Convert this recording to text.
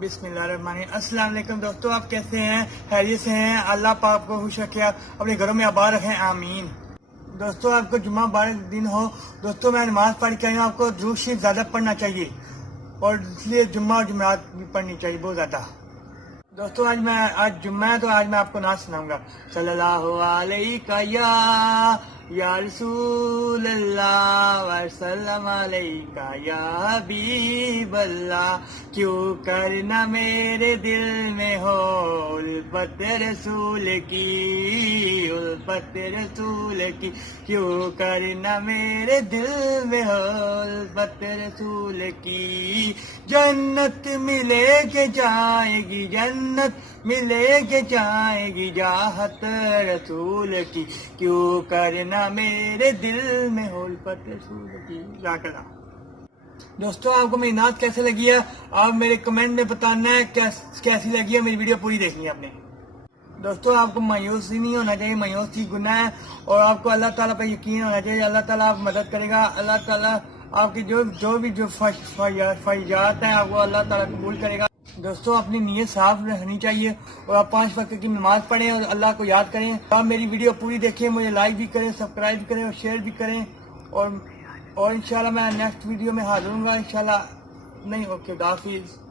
बिस्मिल्लाहिर्रहमानिर्रहीम। अस्सलाम वालेकुम दोस्तों, आप कैसे हैं? खैरियत से हैं? अल्लाह पाक को खुश रखे, अपने घरों में आबाद रखें, आमीन। दोस्तों आपको जुम्मा मुबारक दिन हो। दोस्तों मैं नमाज पढ़ के आई हूँ, आपको दुरूद शरीफ ज़्यादा पढ़ना चाहिए और इसलिए जुम्मा और जुमेरात भी पढ़नी चाहिए बहुत ज़्यादा। दोस्तों आज जुम्मा है तो आज मैं आपको नात सुनाऊंगा। सल्लल्लाहु अलैहि या रसूल अल्लाह वसल्लम अलैका या हबीब अल्लाह। क्यों करना मेरे दिल में हो उल्फत रसूल की, उल्फत रसूल की। क्यों करना मेरे दिल में हो उल्फत रसूल की। जन्नत मिले के जाएगी, जन्नत मिले के जाएगी चाहत रसूल की। क्यों करना मेरे दिल में हो उल्फत रसूल की। जाकला दोस्तों आपको मेरी नात कैसे लगी है आप मेरे कमेंट में बताना है, कैसी लगी है मेरी वीडियो पूरी देखनी है आपने। दोस्तों आपको मायूस ही नहीं होना चाहिए, मायूसी गुनाह है और आपको अल्लाह ताला पर यकीन होना चाहिए। अल्लाह ताला आप मदद करेगा, अल्लाह ताला आपकी जो फ़र्ज़ात हैं आपको अल्लाह ताला कबूल करेगा। दोस्तों अपनी नीयत साफ रखनी चाहिए और आप 5 वक्त की नमाज पढ़ें और अल्लाह को याद करें। आप मेरी वीडियो पूरी देखें, मुझे लाइक भी करें, सब्सक्राइब भी करें और शेयर भी करें और इंशाल्लाह मैं नेक्स्ट वीडियो में हाजिर हूँगा इंशाल्लाह। नहीं, ओके, खुदा हाफिज़।